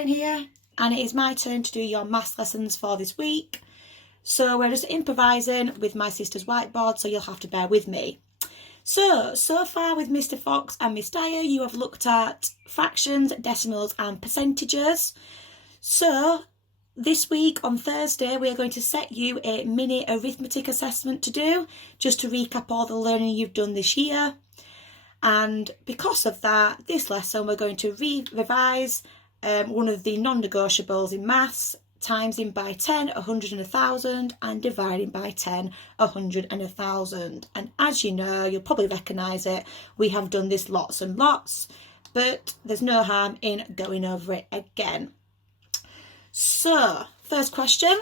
Caroline here, and it is my turn to do your maths lessons for this week. So we're just improvising with my sister's whiteboard, so you'll have to bear with me. So far with Mr. Fox and Miss Dyer, you have looked at fractions, decimals and percentages. So this week on Thursday, we are going to set you a mini arithmetic assessment to do, just to recap all the learning you've done this year. And because of that, this lesson we're going to revise one of the non-negotiables in maths, timesing by 10, 100 and 1,000, and dividing by 10, 100 and 1,000. And as you know, you'll probably recognise it, we have done this lots and lots, but there's no harm in going over it again. So, first question,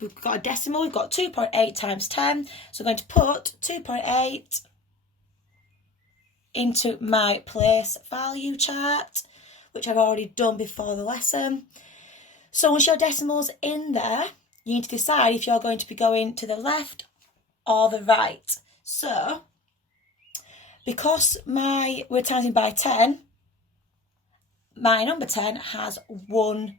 we've got a decimal, we've got 2.8 times 10, so I'm going to put 2.8 into my place value chart, which I've already done before the lesson. So once your decimal's in there, you need to decide if you're going to be going to the left or the right. So, because we're timesing by 10, my number 10 has one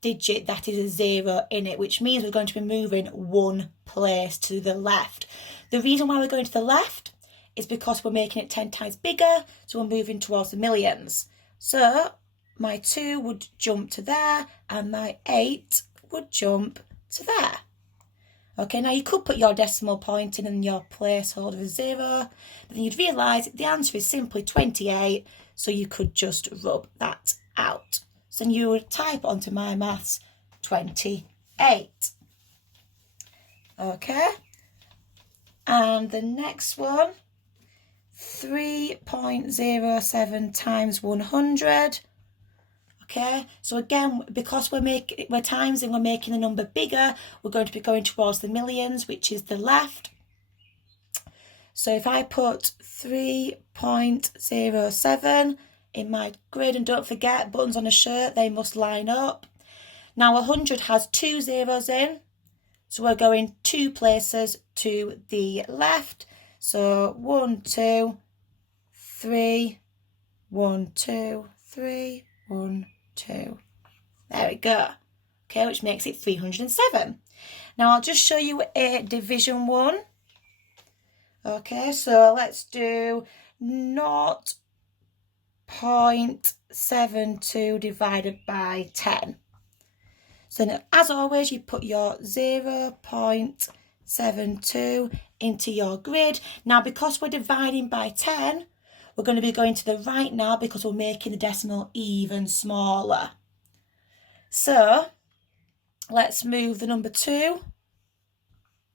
digit that is a 0 in it, which means we're going to be moving one place to the left. The reason why we're going to the left is because we're making it 10 times bigger, so we're moving towards the millions. So my 2 would jump to there, and my 8 would jump to there. Okay, now you could put your decimal point in and your placeholder as 0, but then you'd realise the answer is simply 28, so you could just rub that out. So then you would type onto My Maths 28. Okay, and the next one, 3.07 times 100. Okay, so again, because we're times and we're making the number bigger, we're going to be going towards the millions, which is the left. So if I put 3.07 in my grid, and don't forget, buttons on a shirt, they must line up. Now 100 has 2 zeros in, so we're going 2 places to the left. So 1, 2, 3, 1, 2, 3, 1, 2. There we go. Okay, which makes it 307. Now I'll just show you a division one. Okay, so let's do 0.72 divided by 10. So now, as always, you put your 0.72 into your grid. Now, because we're dividing by 10, we're going to be going to the right now because we're making the decimal even smaller. So let's move the number 2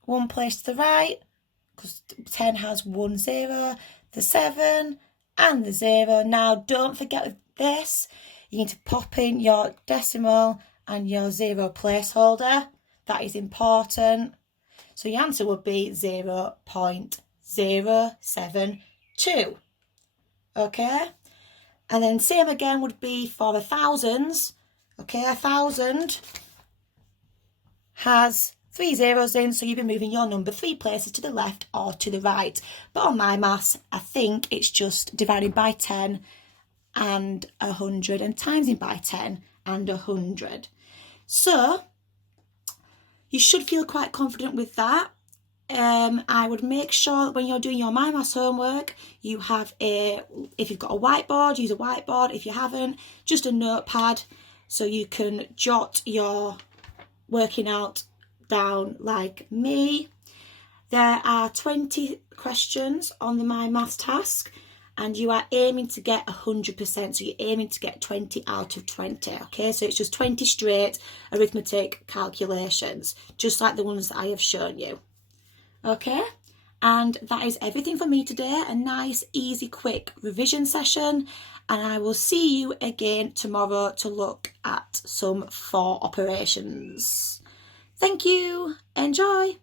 one place to the right, because 10 has 1 0, the 7 and the 0. Now don't forget with this, you need to pop in your decimal and your 0 placeholder. That is important. So your answer would be 0.072. Okay, and then same again would be for the thousands. Okay, 1,000 has 3 zeros in, so you'll be moving your number 3 places to the left or to the right. But on My Maths, I think it's just dividing by 10 and 100 and timesing by 10 and 100. So you should feel quite confident with that. I would make sure that when you're doing your My Maths homework, you have if you've got a whiteboard, use a whiteboard. If you haven't, just a notepad, so you can jot your working out down like me. There are 20 questions on the My Maths task, and you are aiming to get 100%, so you're aiming to get 20 out of 20, okay? So it's just 20 straight arithmetic calculations, just like the ones that I have shown you. Okay, and that is everything for me today. A nice, easy, quick revision session, and I will see you again tomorrow to look at some 4 operations. Thank you. Enjoy.